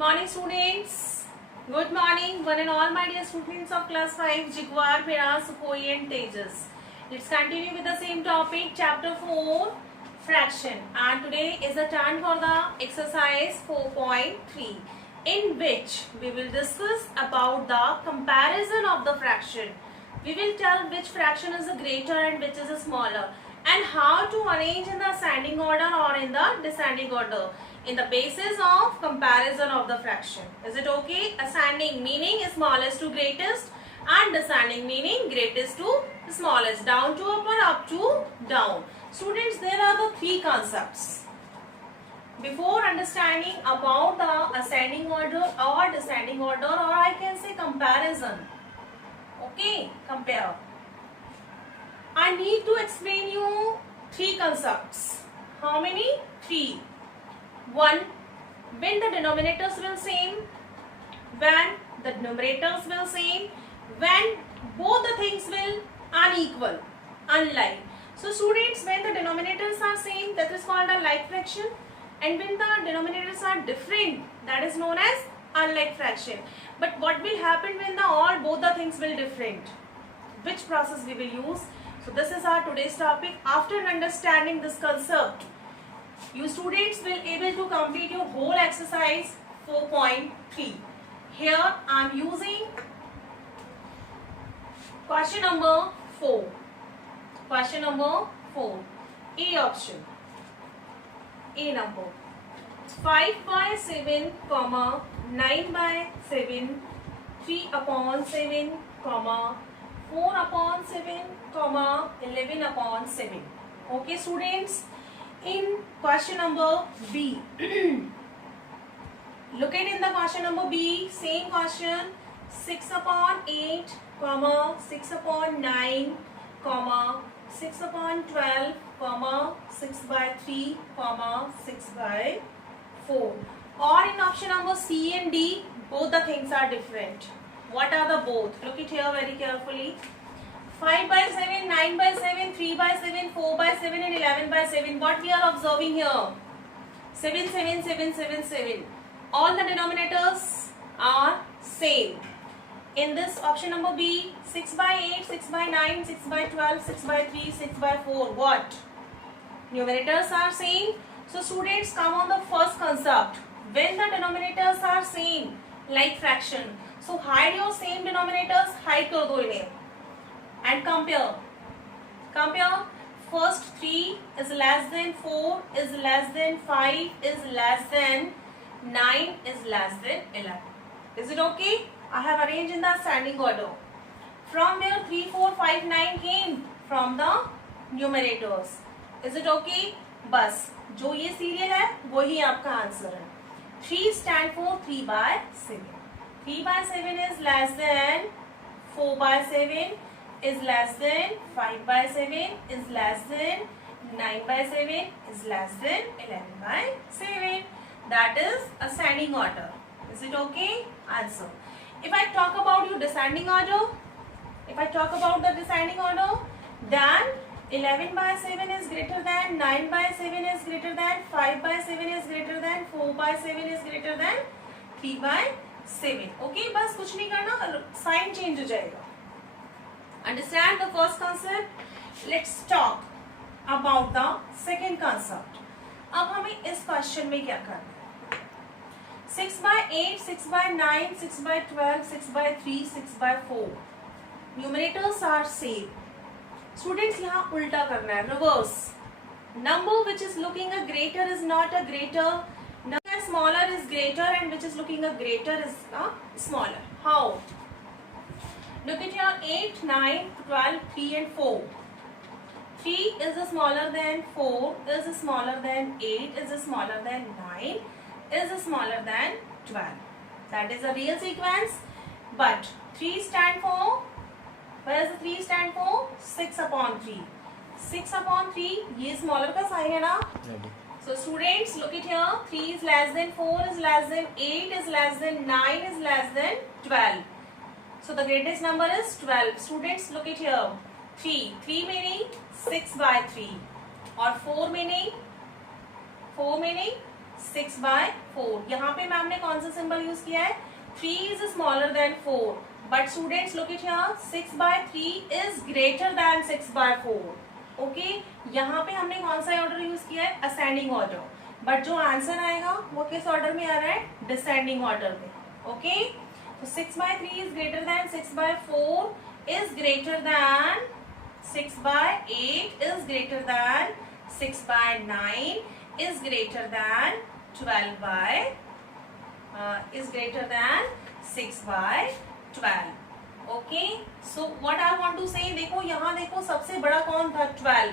Morning students. Good morning one and all my dear students of class 5 Jigwar, Pira, Sukhoi and Tejas. Let's continue with the same topic chapter 4 fraction, and today is the turn for the exercise 4.3 in which we will discuss about the comparison of the fraction. We will tell which fraction is a greater and which is a smaller, and how to arrange in the ascending order or in the descending order in the basis of comparison of the fraction. Is it okay? Ascending meaning smallest to greatest and descending meaning greatest to smallest, down to upper, up to down. Students, there are the three concepts. Before understanding about the ascending order or descending order, or I can say comparison. Okay, compare. I need to explain you three concepts. How many? Three. One, when the denominators will same, when the numerators will same, when both the things will unequal, unlike. So students, when the denominators are same, that is called a like fraction, and when the denominators are different, that is known as unlike fraction. But what will happen when both the things will different? Which process we will use? So this is our today's topic. After understanding this concept, you students will able to complete your whole exercise 4.3. Here I am using question number 4. Question number 4. A option. A number. 5 by 7, 9 by 7, 3 upon 7, 4 upon 7, 11 upon 7. Okay students. In question number B, look at in the question number B, same question, 6 upon 8, 6 upon 9, 6 upon 12, 6 by 3, 6 by 4. Or in option number C and D, both the things are different. What are the both? Look it here very carefully. 5 by 7, 9 by 7, 3 by 7, 4 by 7 and 11 by 7. What we are observing here? 7, 7, 7, 7, 7. All the denominators are same. In this option number B, 6 by 8, 6 by 9, 6 by 12, 6 by 3, 6 by 4. What? Numerators are same. So students, come on the first concept. When the denominators are same, like fraction. So hide your same denominators, hide kar do inhe. And compare. First 3 is less than 4, is less than 5, is less than 9, is less than 11. Is it okay? I have arranged in the ascending order. From where 3, 4, 5, 9 came? From the numerators. Is it okay? बस जो ये serial है वही आपका answer है. 3 stand for 3 by 7. 3 by 7 is less than 4 by 7. Is less than 5 by 7, is less than 9 by 7, is less than 11 by 7. That is ascending order. Is it okay? Answer. If I talk about your descending order, then 11 by 7 is greater than, 9 by 7 is greater than, 5 by 7 is greater than, 4 by 7 is greater than 3 by 7. Okay, बस कुछ नहीं करना, sign change हो जाएगा. Understand the first concept? Let's talk about the second concept. अब हमें इस question में क्या करना है? 6 by 8, 6 by 9, 6 by 12, 6 by 3, 6 by 4. Numerators are same. Students, यहाँ उल्टा करना है, reverse. Number which is looking a greater is not a greater. Number smaller is greater, and which is looking a greater is a smaller. How? Look at here, 8, 9, 12, 3 and 4. 3 is smaller than 4, is smaller than 8, is smaller than 9, is smaller than 12. That is a real sequence. But 3 stand for, where does the 3 stand for? 6 upon 3. 6 upon 3, ये smaller का sign है ना? So students, look at here, 3 is less than 4, is less than 8, is less than 9, is less than 12. So the greatest number is 12. Students, look at here. 3 meaning 6 by 3. Or 4 meaning 6/4. यहाँ पे ma'am ने कौन सा symbol use किया है? 3 is smaller than 4. But students look at here, 6/3 is greater than 6/4. Okay? यहाँ पे हमने कौन सा ऑर्डर यूज किया है? Ascending order. बट जो आंसर आएगा वो किस ऑर्डर में आ रहा है? डिसेंडिंग ऑर्डर में. ओके? तो 6/3 is greater than 6/4 is greater than 6/8 is greater than 6/9 is greater than is greater than 6/12. Okay, so what I want to say, देखो यहाँ देखो सबसे बड़ा कौन था? 12.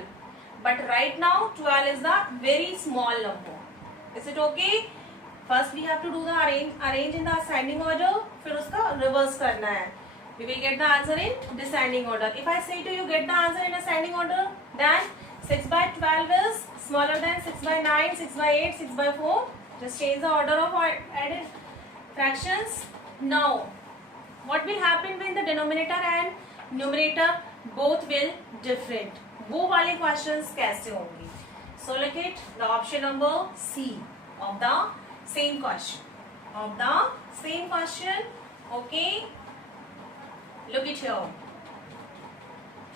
But right now 12 is the very small number. Is it okay? First we have to do the arrange in the ascending order, फिर उसका reverse करना है. We will get the answer in descending order. If I say to you get the answer in ascending order, then 6/12 is smaller than 6/9, 6/8, 6/4. Just change the order of added fractions. Now, what will happen when the denominator and numerator both will different? वो वाले questions कैसे होंगे? So look at the option number C of the same question. Okay. Look at here.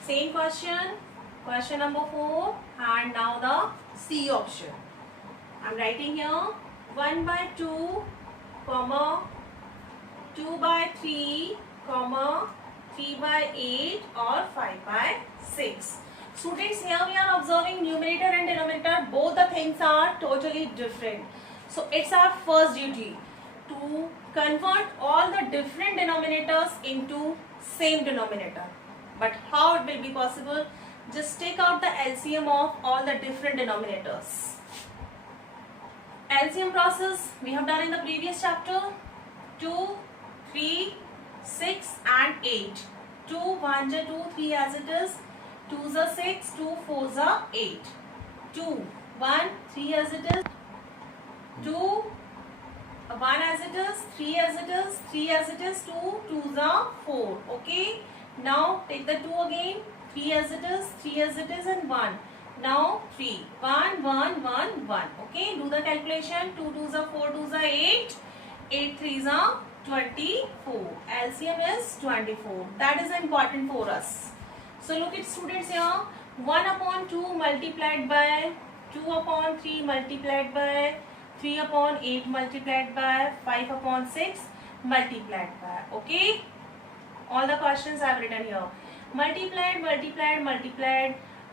Same question number 4, and now the C option. I'm writing here 1/2, 2/3, 3/8 or 5/6. Students, here we are observing numerator and denominator. Both the things are totally different. So it's our first duty to convert all the different denominators into same denominator. But how it will be possible? Just take out the LCM of all the different denominators. LCM process we have done in the previous chapter. 2, 3, 6 and 8. 2, 1 is 2, 3 as it is. 2 is 6, 2, 4 is 8. 2, 1, 3 as it is. 2, 1 as it is, 3 as it is, 3 as it is, 2, 2 is 4. Okay. Now take the 2 again. 3 as it is, 3 as it is, and 1. Now 3. 1, 1, 1, 1. Okay. Do the calculation. 2, 2 is 4, 2 is 8. 8, 3 is 24. LCM is 24. That is important for us. So look at students here. 1/2 multiplied by 2/3 multiplied by 3/8 multiplied by 5/6 multiplied by. Okay, all the questions I have written here. Multiplied.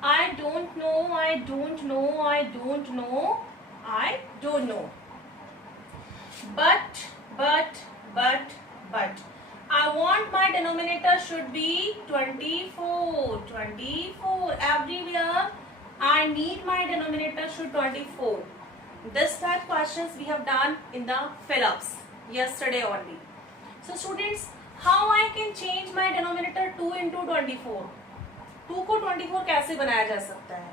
I don't know. But I want my denominator should be 24. Everywhere I need my denominator should 24. This type questions we have done in the fill-ups yesterday only. So students, how I can change my denominator 2 into 24? 2 को 24 कैसे बनाया जा सकता है?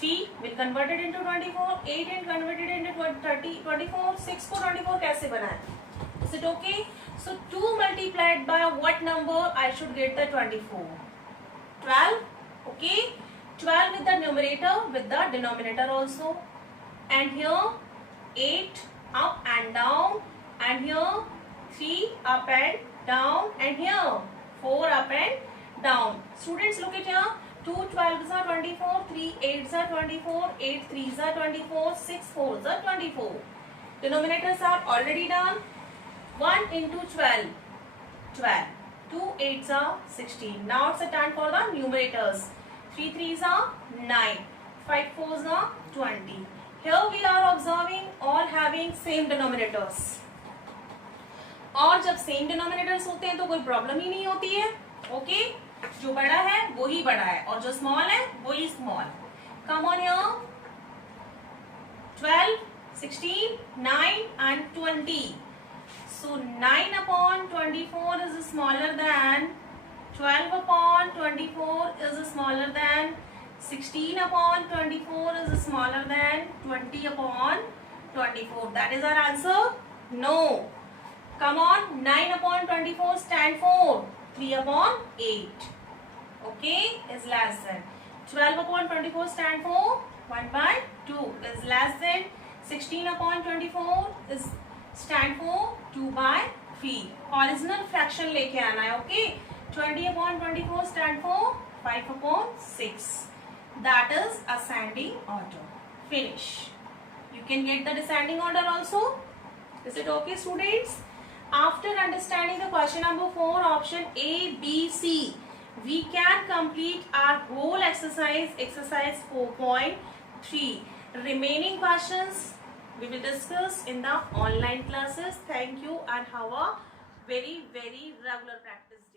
3 will convert it into 24, 8 will convert it into 24, 6 को 24 कैसे बनाए? Is it okay? So 2 multiplied by what number I should get the 24? 12. Okay, 12 with the numerator, with the denominator also. And here 8 up and down, and here 3 up and down, and here 4 up and down. Students, look at here. 2 12s are 24, 3 8s are 24, 8 3s are 24, 6 4s are 24. Denominators are already done. 1 into 12, 12. 2 8s are 16. Now it's a turn for the numerators. 3 3s are 9, 5 4s are 20. Here we are observing all having same denominators. और जब same denominators होते हैं तो कोई problem ही नहीं होती है. Okay, जो बड़ा है वो ही बड़ा है और जो स्मॉल है वो ही small. Come on here. 12, 16, 9 and 20. So 9/24 is smaller than 12/24 is smaller than 16/24 is smaller than 20/24. That is our answer. No. Come on. 9/24 stand for 3/8. Okay, is less than. 12/24 stand for 1/2 is less than. 16 upon 24 is stand for 2 by 3. Original fraction लेके आना है. Okay. 20 upon 24 stand for 5 upon 6. That is ascending order. Finish. You can get the descending order also. Is it okay, students? After understanding the question number 4, option A, B, C, we can complete our whole exercise 4.3. Remaining questions we will discuss in the online classes. Thank you and have a very regular practice.